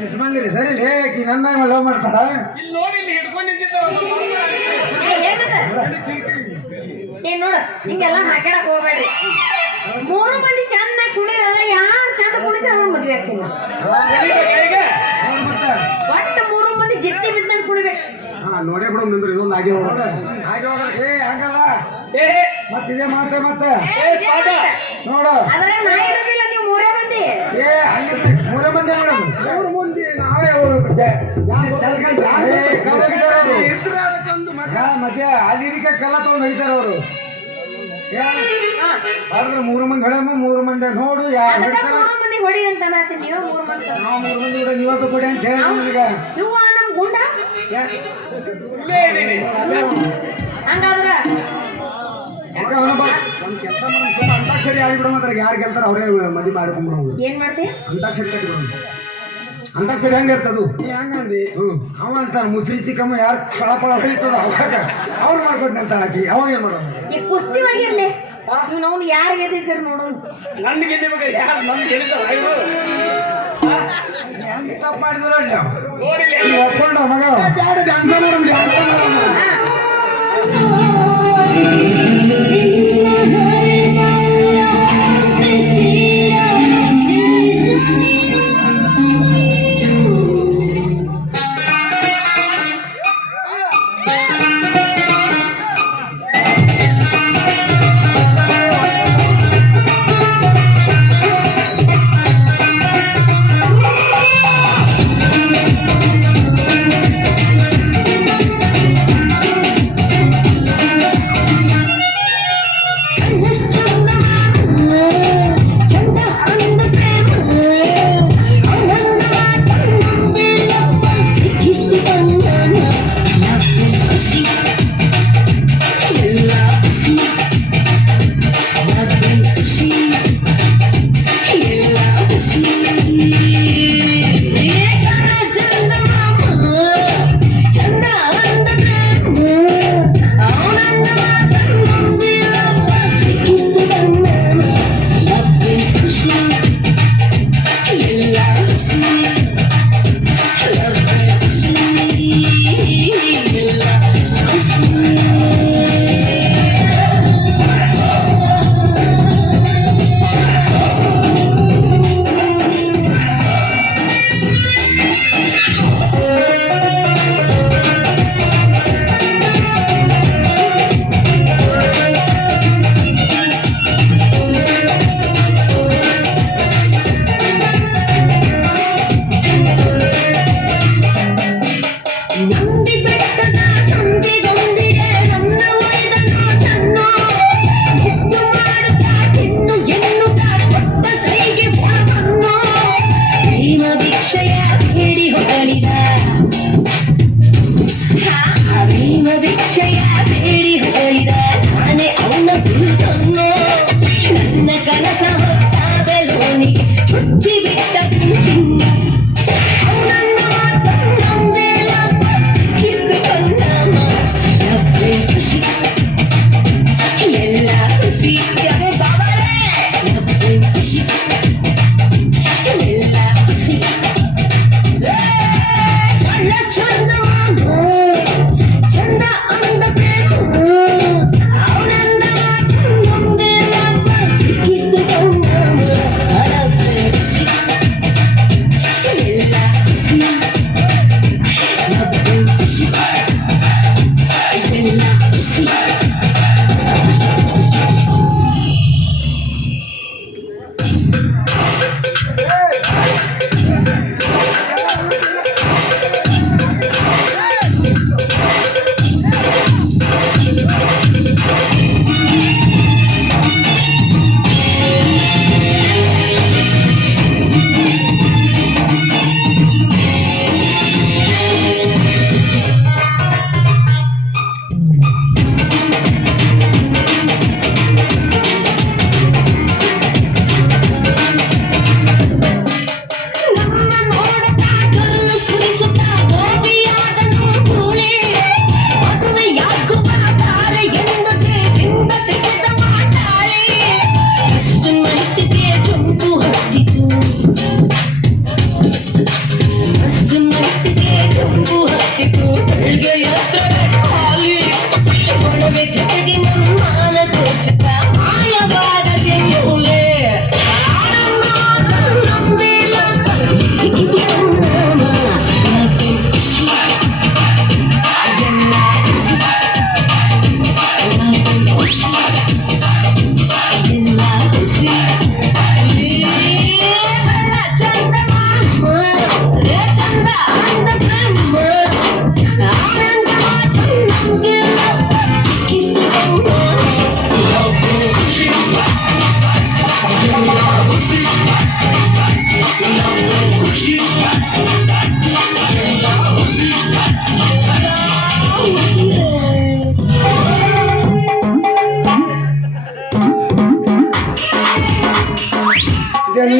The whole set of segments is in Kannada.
ಕಿಸ್ಮಂದಿರಿ ಸರಿ ಲೇಕಿ ನನ್ನ ಮ್ಯಾಗ ಲವ್ ಮಾಡ್ತಾಳ ಇಲ್ಲಿ ನೋಡಿ ಇಲ್ಲಿ ಹಿಡ್ಕೊಂಡು ಏನ್ ನೋಡ ಹಿಂಗೆಲ್ಲ ಹಾಕ್ಯಾಡಕ್ ಹೋಗ್ಬೇಡ್ರಿ. 3 ಮಂದಿ ಚಂದ ಕುಣಿದ ಯಾರು ಚಂದ ಕುಣಿದ ಅವ್ರ ಮದ್ವೆ ಹಾಕಿಲ್ಲ. ಒಟ್ಟು 3 ಮಂದಿ ಜಿತ್ತಿ ಬಿದ್ದಂಗ್ ಕುಣಿಬೇಕು. ನೋಡೇ ಬಿಡು ನಿಂದ್ರು ಇದೊಂದು ಹಾಗೆ ಹೋಗೋಣ ಹಾಗೆ ಹೋಗ್ರ ಹಂಗಲ್ಲ ಮತ್ತಿದೆ ಮತ್ತೆ ನೋಡು ಅದ್ರ ನಾ ಇರೋದಿಲ್ಲ ನೀವು 3 ಮಂದಿ ಹಂಗಿದ್ರೆ 3 ಮಂದಿ ಮೇಡಮ್ 3 ಮಂದಿ ನಾವೇ ಮಜಾ ಅಲ್ಲಿರಿಕೆ ಕಲ್ಲ ತಗೊಂಡು ಹೋಗ್ತಾರ ಅವರು ಆದ್ರೆ 3 ಮಂದಿ ಹೊಡೆಯಮ್ಮ 3 ಮಂದಿ ನೋಡು ಯಾರು ಹೊಡಿತಾರ 3 ಮಂದಿ ಹೊಡಿ ಅಂತ ನೀವು 3 ಮಂದಿ ನಾವು 3 ಮಂದಿ ಕೂಡ ನೀವೇ ಕೊಡಿ ಅಂತ ಹೇಳಿ ನನಗ ಇವ ನಮ್ ಗುಂಡ ಹಂಗಾದ್ರ ಅಂತಾಕ್ಷರಿ ಆಗಿಬಿಡೋ ಮಾತ್ರ ಯಾರು ಗೆಲ್ತಾರ ಅವರೇ ಮದಿ ಮಾಡ್ಕೊಂಡ್ಬಿಡೋದು. ಏನ್ ಮಾಡ್ತಿ ಅಂತಾಕ್ಷರಿ ಕಟ್ಟಿಬಿಡೋದು. ಅಂತಾಕ್ಷರಿ ಹೆಂಗ ಇರ್ತದು ಹೆಂಗಂದಿ ಅವ ಅಂತಾರ ಮುಸ್ರಿ ತಿಕ್ಕಮ್ಮ ಯಾರು ಫಳ ಹೊಡಿತದ ಅವಾಗ ಅವ್ರು ಮಾಡ್ಕೊಂತ ಹಾಕಿ ಅವಾಗ ಏನ್ ಮಾಡೋದು ಈ ಕುಸ್ತಿ ಆಗಿರ್ಲಿ ನೀವು ನಾವು ಯಾರು ಗೆದ್ದಿದ್ದೀರಿ ನೋಡೋಣ. ನನ್ನ ಗೆದ್ದಿವಾಗ ಯಾರು ನನ್ನ ಗೆಲ್ತಾರ ಹೆಂಗ್ ತಪ್ಪು ಮಾಡಿದ್ರ ನೋಡಿ ಒಪ್ಕೊಂಡ ಮಗ ಡ್ಯಾನ್ಸ್ ಮಾಡೋಣ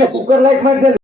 ಕುಕ್ಕರ್ ಲೈಟ್ ಮಾಡಿದ್ದೆ